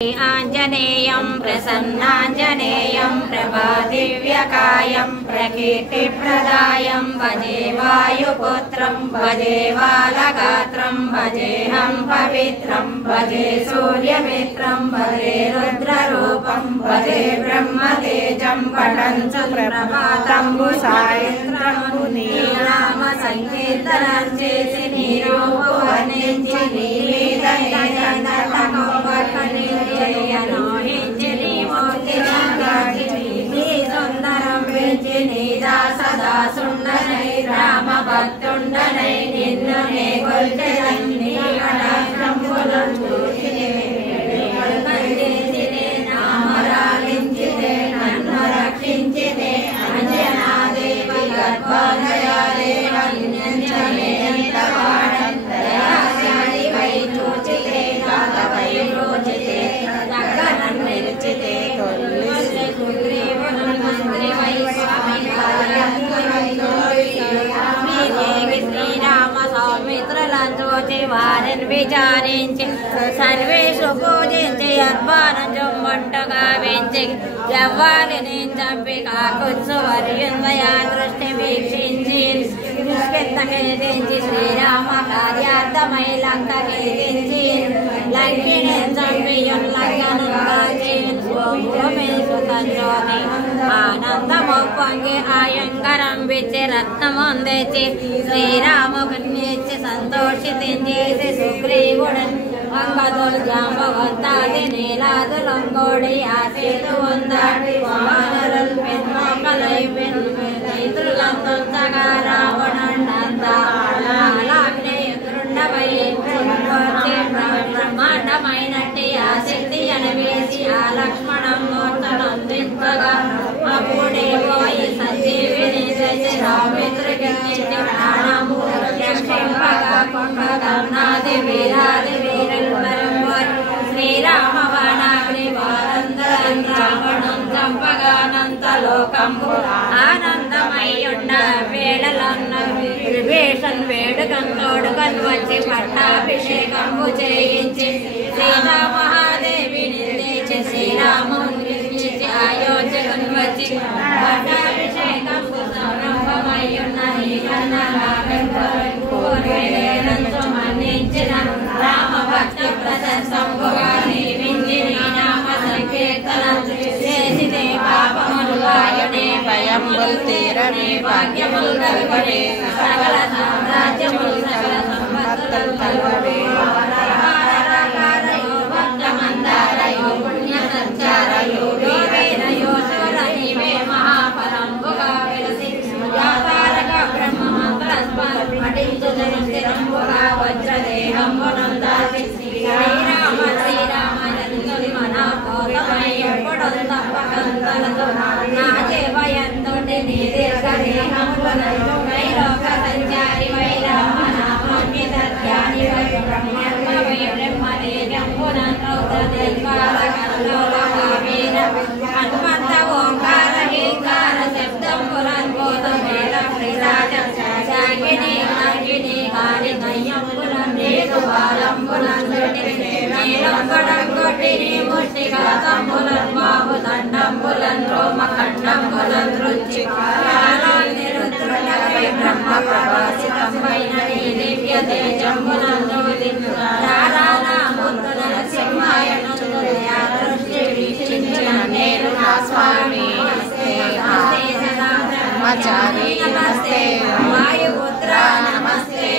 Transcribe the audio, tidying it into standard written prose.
आञ्जनेयं प्रसन्नाञ्जनेयं प्रभादिव्यकायं प्रकीर्तिप्रदायं भजे वायुपुत्रं भजे बालगात्रं भजेऽहं पवित्रं भजे सूर्यमित्रं भजे रुद्ररूपं भजे ब्रह्मतेजं पठन्तु प्रभातं सायंत्रं नीनाम संकीर्तनं చేసి నీరు వర్ణించి సదా సుందరై రామ భక్తుండనై నిన్ను నే కొల్చెదన్ని కటాక్షంబులను చూసినే నామరాలించితే నన్ను రక్షించితే అంజనాదేవి గర్భాలయాదేవి దయాశాలివై చూచితే దాతవై రోచితే దగ్గరం నిలిచితే కొల్లిసి సుగ్రీవుని మంత్రివై స్వామి శ్రీరామ సౌమిత్రులను చూచి వారిని విచారించి సర్వేషు పూజించి అద్భారం జొమ్మంటగా వెంచి జవ్వాలిని చంపి కాకుత్సు వర్యున్వయా దృష్టి వీక్షించి దుష్కృతకేదించి శ్రీరామ కార్యార్థమై లంక కేదించి లంకిని చంపి ఆనందమొప్పంగి ఆయంకరం విచ్చి రత్నమొందేచి శ్రీరాముని సంతోషితించేసి సుగ్రీవుడు అంగదులు జాంబవంతాది నీలాదులంగోడి ఆసేతు వందాటి వానరులు పెన్మోకలై పెన్నులంతగా రావణంతా బ్రహ్మాండమైనట్టి ఆసక్తి అనవేసి ఆ లక్ష్మణం మూర్తనందించగా అప్పుడే పోయి సంజీవిని తెచ్చి సౌమిత్రికి ప్రాణము రక్షింపగా కొండనాది వీరాది వీరులు శ్రీరామ బాణాగ్ని వారందరం రావణం చంపగానంత లోకంబు ఆనందమయ్యుండ వేళలన్న విభీషణ్ వేడుకం తోడుకన్ వచ్చి పట్టాభిషేకంబు చేయించి సీతామహాదేవిని తెచ్చి శ్రీరాముని అయోధ్యకన్ వచ్చి పట్టాభిషేకంబు సంరంభమయ్యున్న మన్నించిన రామ భక్త ప్రశంసంబుగా నీవించి నీ నామ సంకీర్తనం చేసినే పాపములు వాయునే భయములు తీరనే భాగ్యములు కలుగనే సకల సామ్రాజ్యములు సకల సంపత్తులు కలుగనే భక్తమందారయో పుణ్య సంచారయో వీరయో శూరనివే మహాపరంబుగా వెలసి వ్యాపారక బ్రహ్మమంత్ర పఠించు స్థిరంబుగా వజ్రదేహంబునందాసి శ్రీరామ శ్రీరామ నందుని మన కోసమై ఎప్పుడు తప్పకంతలతో నా దేవయందుండి నీ దీర్ఘదేహంబునందు వైలోక సంచారి వై రామ నామాన్ని సత్యాని వై బ్రహ్మర్మ వై బ్రహ్మదేజంబునందు దైవాలకంలోలకామీన హనుమంత ఓంకార హేంకార శబ్దంబులన్ బోధమేళ శ్రీరాజం శాగిని నాగిని కాని దయ్యంబులన్ నీకు బాలంబులన్ నీలంబడంగొట్టిని ముష్టికాతంబులన్ బాబు దండంబులన్ రోమఖండంబులన్ రుచి నిరుద్రులపై బ్రహ్మ ప్రవాసితంపైన నీ దివ్య తేజంబులన్ నారాయణమూర్తుల సింహాయణ దృష్టి వీక్షించిన నేను నా స్వామి నమస్తే సదా నమస్తే వాయుపుత్ర నమస్తే